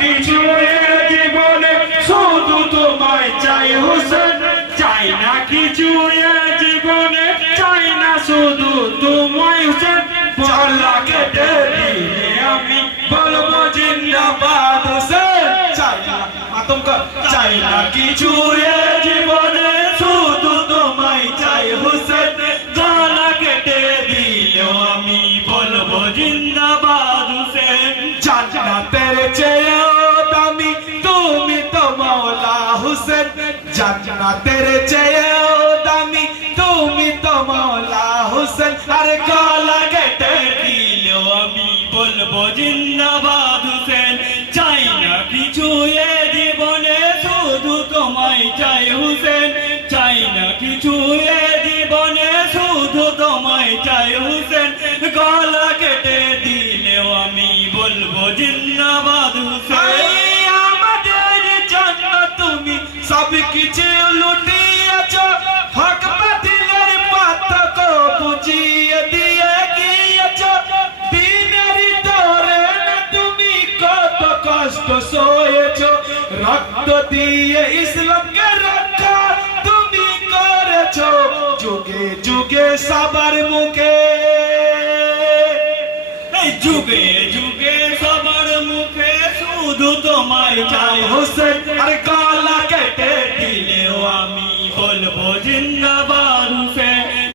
কিছু জীবনে শুধু তোমায় চাই হোসেন, চাই না কিছু জীবনে, চাই না শুধু তোমায় হোসেন। গলা কেটে দিলে আমি বলবো জিন্দাবাদ হোসেন, চাই না আতঙ্ক, চাই না কিছু জীবনে শুধু তোমায় চাই হোসেন। গলা কেটে দিলেও আমি বলবো জিন্দাবাদ হোসেন। জান্নাতের চেয়েও দামি তুমি তো মওলা হোসেন, জান্নাতের চেয়েও দামি তুমি তো মওলা হোসেন। আরে গলা কেটে দিলেও আমি বলবো জিন্দাবাদ হোসেন, চাই না কিছু এ জীবনে শুধু তোমায় চাই হোসেন, চাই না কিছু এ জীবনে শুধু তোমায় চাই হোসেন। গলা কেটে দিলেও আমি বলবো জিন্দাবাদ হোসেন। আমাদের জন্য তুমি সব কিছু লুটিয়েছ, হক বাতিলের পার্থক্য বুঝিয়ে দিয়ে গিয়েছ। দিনের তোরে তুমি কত কষ্ট সয়েছ, রক্ত দিয়ে ইসলামকে রক্ষা তুমি করেছ। যুগে যুগে সবার মুখে, যুগে যুগে সবার মুখে শুধু তোমায় চাই হোসেন। আরে